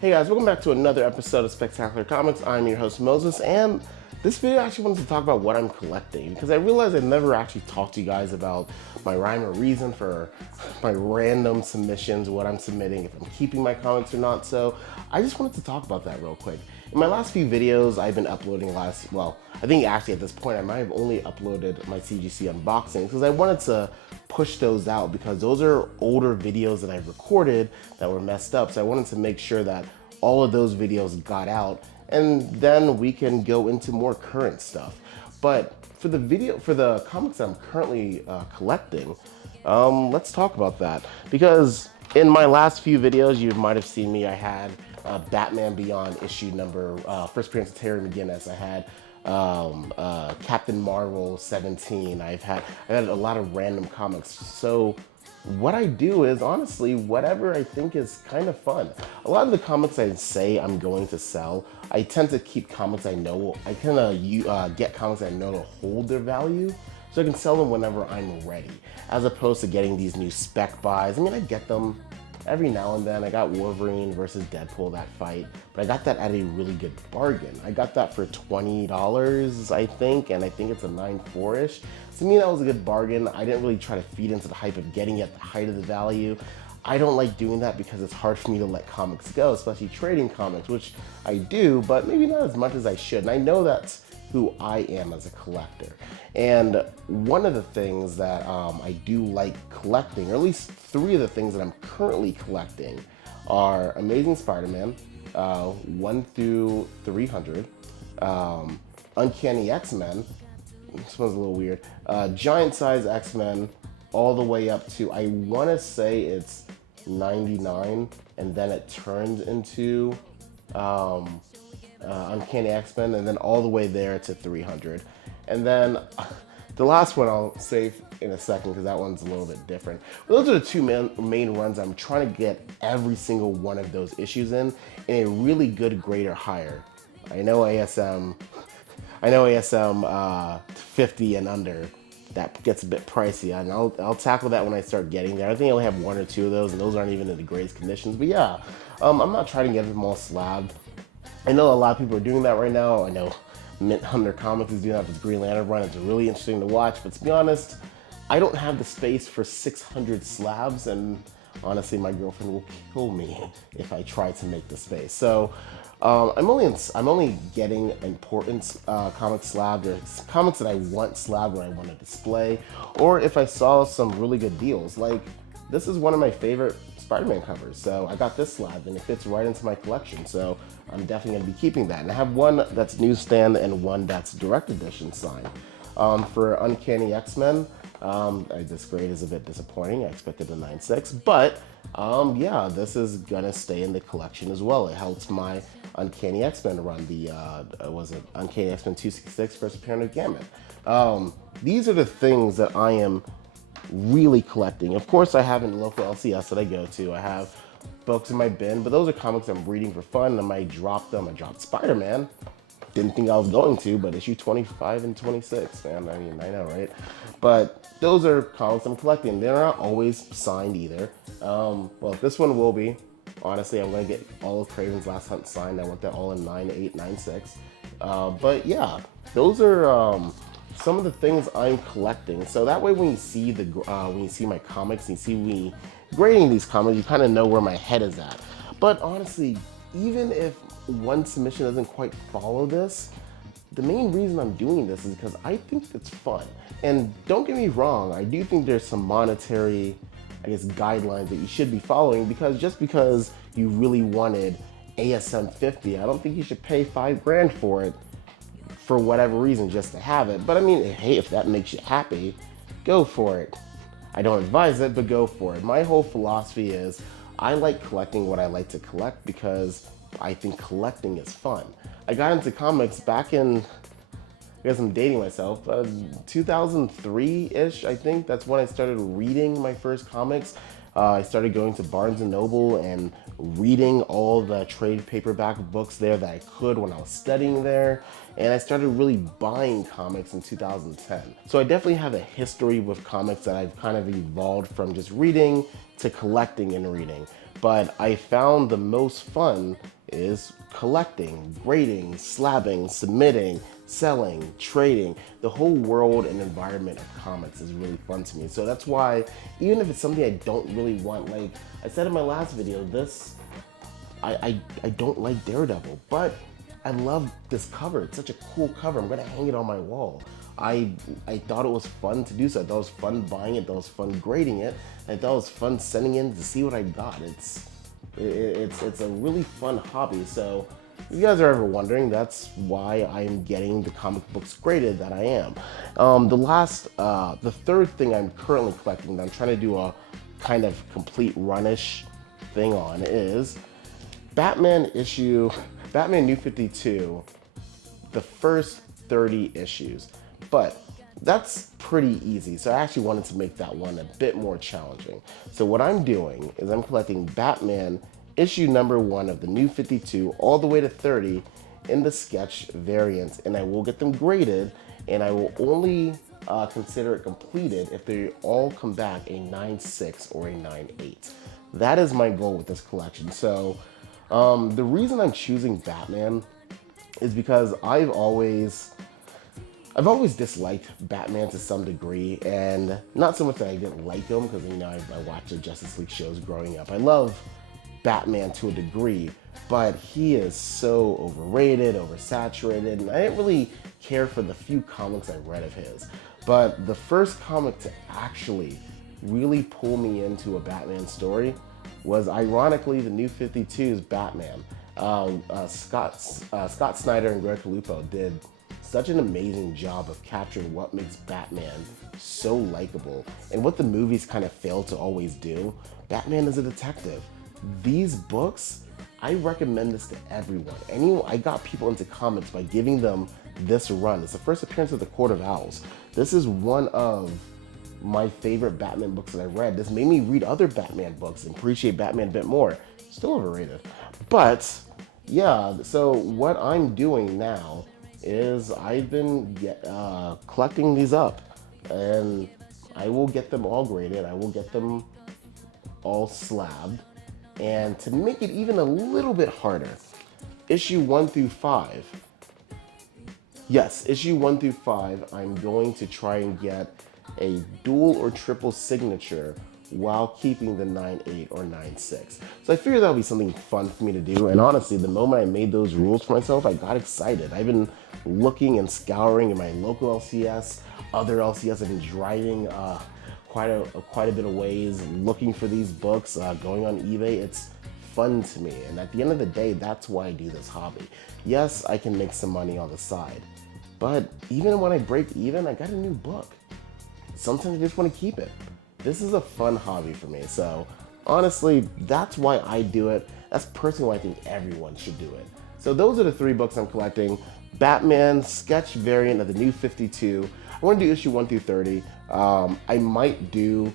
Hey guys, welcome back to another episode of Spectacular Comics. I'm your host Moses, and this video I actually wanted to talk about what I'm collecting because I realized I never actually talked to you guys about my rhyme or reason for my random submissions, what I'm submitting, if I'm keeping my comics or not. So I just wanted to talk about that real quick. In my last few videos, I've been uploading I think actually at this point I might have only uploaded my CGC unboxing because I wanted to push those out because those are older videos that I've recorded that were messed up. So I wanted to make sure that all of those videos got out and then we can go into more current stuff. But for the comics I'm currently collecting, let's talk about that because in my last few videos you might have seen me. I had Batman Beyond issue number first appearance of Terry McGinnis. I had Captain Marvel 17. I had a lot of random comics. So what I do is honestly whatever I think is kind of fun. A lot of the comics I say I'm going to sell, I tend to keep comics I know. I kind of get comics I know to hold their value so I can sell them whenever I'm ready, as opposed to getting these new spec buys. I mean, I get them every now and then. I got Wolverine versus Deadpool, that fight, but I got that at a really good bargain. I got that for $20, I think, and I think it's a 9.4-ish. To me, that was a good bargain. I didn't really try to feed into the hype of getting it at the height of the value. I don't like doing that because it's hard for me to let comics go, especially trading comics, which I do, but maybe not as much as I should. And I know that's who I am as a collector. And one of the things that I do like collecting, or at least three of the things that I'm currently collecting, are Amazing Spider-Man 1 through 300, Uncanny X-Men, this one's a little weird, Giant Size X-Men, all the way up to, I want to say it's 99, and then it turns into Uncanny X-Men, and then all the way there to 300. And then the last one I'll save in a second because that one's a little bit different. But those are the two main runs I'm trying to get every single one of those issues in a really good grade or higher. I know ASM 50 and under, that gets a bit pricey, and I'll tackle that when I start getting there. I think I only have one or two of those, and those aren't even in the greatest conditions. But yeah, I'm not trying to get them all slabbed. I know a lot of people are doing that right now. I know Mint Hunter Comics is doing that with Green Lantern run. It's really interesting to watch, but to be honest, I don't have the space for 600 slabs, and honestly, my girlfriend will kill me if I try to make the space. So I'm only getting important comic slabbed, or comics that I want slabbed or I want to display, or if I saw some really good deals. Like, this is one of my favorite Spider-Man covers, so I got this slab and it fits right into my collection, so I'm definitely going to be keeping that. And I have one that's newsstand and one that's direct edition signed. For Uncanny X-Men, this grade is a bit disappointing. I expected a 9.6, but yeah, this is gonna stay in the collection as well. It helps my Uncanny X-Men run, the was it Uncanny X-Men 266 first appearance of Gambit. These are the things that I am really collecting. Of course, I have in local LCS that I go to. I have books in my bin, but those are comics I'm reading for fun. I might drop them. I dropped Spider-Man. Didn't think I was going to, but issue 25 and 26, man. I mean, I know, right? But those are comics I'm collecting. They're not always signed either. Well, this one will be. Honestly, I'm going to get all of Kraven's Last Hunt signed. I want that all in 9.8, 9.6. But yeah, those are some of the things I'm collecting. So that way, when you see my comics and you see me grading these comics, you kind of know where my head is at. But honestly, even if one submission doesn't quite follow this, the main reason I'm doing this is because I think it's fun. And don't get me wrong, I do think there's some monetary, guidelines that you should be following, because just because you really wanted ASM 50, I don't think you should pay $5 for it for whatever reason just to have it. But I mean, hey, if that makes you happy, go for it. I don't advise it, but go for it. My whole philosophy is I like collecting what I like to collect because I think collecting is fun. I got into comics back in, I guess I'm dating myself, 2003-ish, I think. That's when I started reading my first comics. I started going to Barnes & Noble and reading all the trade paperback books there that I could when I was studying there. And I started really buying comics in 2010. So I definitely have a history with comics that I've kind of evolved from just reading to collecting and reading. but I found the most fun is collecting, grading, slabbing, submitting, selling, trading. The whole world and environment of comics is really fun to me. So that's why, even if it's something I don't really want, like I said in my last video, I don't like Daredevil, but I love this cover. It's such a cool cover. I'm gonna hang it on my wall. I thought it was fun to do so. I thought it was fun buying it. I thought it was fun grading it. I thought it was fun sending in to see what I got. It's a really fun hobby. So if you guys are ever wondering, that's why I'm getting the comic books graded that I am. The third thing I'm currently collecting that I'm trying to do a kind of complete runish thing on is Batman New 52, the first 30 issues. But that's pretty easy, so I actually wanted to make that one a bit more challenging. So what I'm doing is I'm collecting Batman issue number 1 of the New 52 all the way to 30 in the sketch variant, and I will get them graded, and I will only consider it completed if they all come back a 9.6 or a 9.8. That is my goal with this collection. So the reason I'm choosing Batman is because I've always disliked Batman to some degree, and not so much that I didn't like him, because I watched the Justice League shows growing up. I love Batman to a degree, but he is so overrated, oversaturated, and I didn't really care for the few comics I read of his. But the first comic to actually really pull me into a Batman story was ironically the New 52's Batman. Scott Snyder and Greg Capullo did such an amazing job of capturing what makes Batman so likable and what the movies kind of fail to always do. Batman is a detective. These books, I recommend this to everyone. I got people into comics by giving them this run. It's the first appearance of the Court of Owls. This is one of my favorite Batman books that I read. This made me read other Batman books and appreciate Batman a bit more. Still overrated. But yeah, so what I'm doing now is I've been collecting these up, and I will get them all graded. I will get them all slabbed. And to make it even a little bit harder, issue 1 through 5. Yes, issue 1 through 5, I'm going to try and get a dual or triple signature while keeping the 9.8 or 9.6. So I figured that would be something fun for me to do. And honestly, the moment I made those rules for myself, I got excited. I've been looking and scouring in my local LCS, other LCS. I've been driving quite a bit of ways looking for these books, going on eBay. It's fun to me. And at the end of the day, that's why I do this hobby. Yes, I can make some money on the side, but even when I break even, I got a new book. Sometimes I just want to keep it. This is a fun hobby for me. So honestly, that's why I do it. That's personally why I think everyone should do it. So those are the 3 books I'm collecting. Batman sketch variant of the New 52. I want to do issue 1 through 30. I might do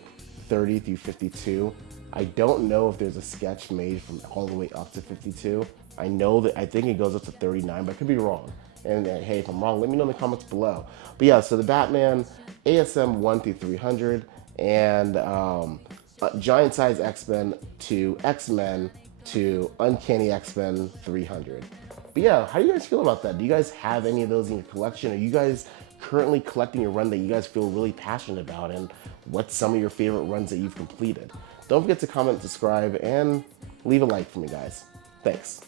30 through 52. I don't know if there's a sketch made from all the way up to 52. I think it goes up to 39, but I could be wrong. And hey, if I'm wrong, let me know in the comments below. But yeah, so the Batman ASM 1 through 300, and Giant Size X-Men to X-Men to Uncanny X-Men 300. But yeah, how do you guys feel about that? Do you guys have any of those in your collection? Are you guys currently collecting a run that you guys feel really passionate about? And what's some of your favorite runs that you've completed? Don't forget to comment, subscribe, and leave a like for me, guys. Thanks.